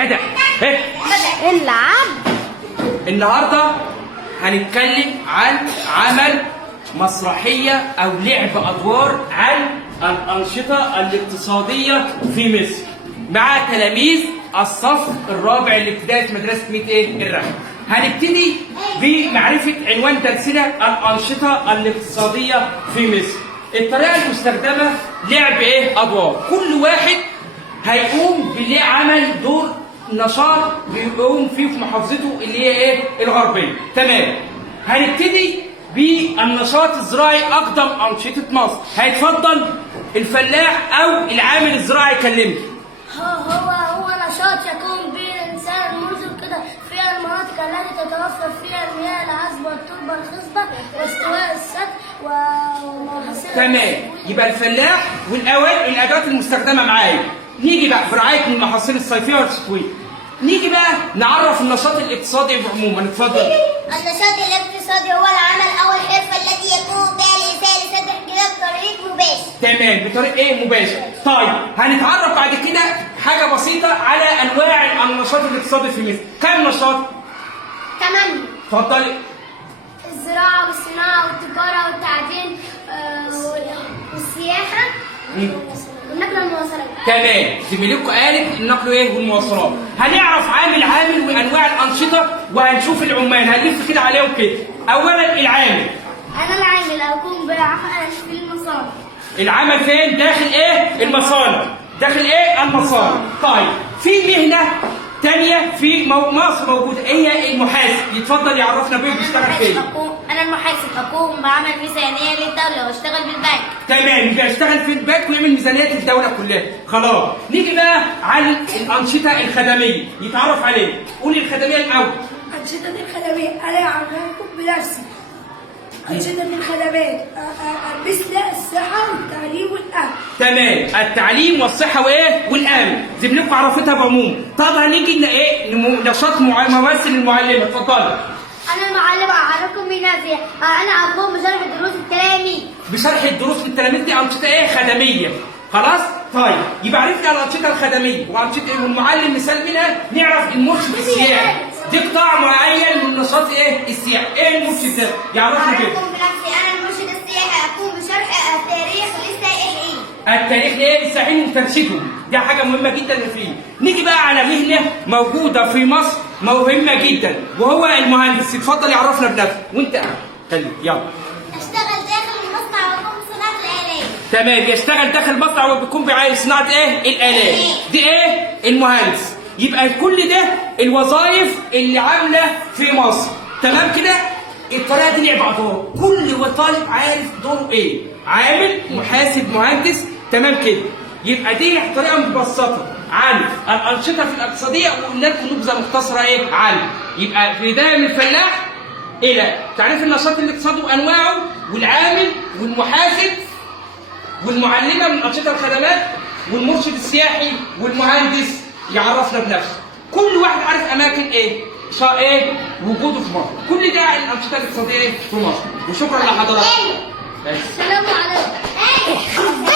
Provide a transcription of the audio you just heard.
بدأ. ايه؟ اللعب. النهارده هنتكلم عن عمل مسرحية أو لعب أدوار عن الأنشطة الاقتصادية في مصر مع تلاميذ الصف الرابع الابتدائي في مدرسة الرحم. هنبتدي بمعرفة عنوان درسنا الأنشطة الاقتصادية في مصر. الطريقة المستخدمة لعب أدوار، كل واحد هيقوم بعمل دور نشاط بيقوم فيه في محافظته اللي هي الغربية. تمام. هنبتدي بالنشاط الزراعي أقدم أنشطة مصر. هيتفضل الفلاح أو العامل الزراعي يكلمني. هو نشاط يقوم به الإنسان المنذ كده في المناطق التي تتوفر فيها المياه العذبة والتربة الخصبة واستواء السد ومحاصيل. تمام. يبقى الفلاح والأدوات المستخدمة معايا. نيجي بقى في رعاية المحاصيل الصيفية والشتوية. نيجي بقى نعرف النشاط الاقتصادي عموما. اتفضل. النشاط الاقتصادي هو العمل أو الحرفة التي يقوم بها الإنسان لسد احتياج بطريق مباشر. تمام، بطريق مباشر. طيب هنتعرف بعد كده حاجة بسيطة على أنواع النشاط الاقتصادي في مصر. كم نشاط؟ 8. اتفضلي. الزراعة والصناعة والتجارة والتعدين والسياحة والنقل والمواصلات. تمام. زميلتكم قالت النقل والمواصلات. هنعرف عامل وانواع الانشطه وهنشوف العمال، هنلف كده عليهم كده. اولا العامل. أنا العامل أقوم بعمل في المصانع. العمل فين؟ داخل المصانع. داخل المصانع. طيب في مهنه ثانيه في مصر موجوده، هي المحاسب. يتفضل يعرفنا بيه بيشتغل فين. أنا المحاسب أقوم بعمل ميزانية للدولة وأشتغل بالبنك. تمام، يبقى يشتغل في البنك ويعمل ميزانيات الدوله كلها. خلاص. نيجي بقى على الانشطه الخدميه، يتعرف عليه. قولي الخدميه الاول. أنشطة الخدمات أنا أعملكم بنفسي. أنشطة الخدمات مثل الصحة والتعليم والأمن. تمام، التعليم والصحة والأمن. زميلكم عرفتها بعموم. طب هنيجي نشاط ممثل المعلمة. اتفضلي. أنا المعلم أعرفكم بنفسي. أنا أقوم بشرح دروس التلاميذ. بشرح الدروس للتلاميذ. دي أنشطة خدمية. خلاص؟ طيب يبقى عرفنا الأنشطة الخدمية وأنشطة المعلم. مثال منها نعرف المرشد السياحي. دي قطاع معين من نشاط السياحي. المرشد ده؟ يعرفنا كده. أقوم بنفسي. أنا المرشد السياحي أقوم بشرح التاريخ للسائحين. التاريخ للسائحين وترشيدهم. دي حاجة مهمة جدا فيه. نيجي بقى على مهنة موجودة في مصر مهمة جدا وهو المهندس. اتفضل يعرفنا بنفسه. وأنت خليك يلا. أشتغل داخل المصنع وأقوم بصناعة الآلات. تمام، يشتغل داخل مصنع وبيكون بعين صناعة الآلات. دي المهندس. يبقى كل ده الوظائف اللي عاملة في مصر. تمام كده؟ الطريقة دي لعب أدوار، كل طالب عارف دوره عامل، محاسب، مهندس. تمام كده. يبقى دي طريقة مبسطة عن الأنشطة في الاقتصادية وقلنا لكم نبذة مختصرة عنه. يبقى بداية من الفلاح إلى تعريف النشاط الاقتصادي وأنواعه والعامل والمحاسب والمعلمة من أنشطة الخدمات والمرشد السياحي والمهندس يعرفنا بنفسه. كل واحد عارف أماكن وجوده في مصر. كل ده الأنشطة الاقتصادية في مصر. وشكرا لحضراتكم. السلام عليكم.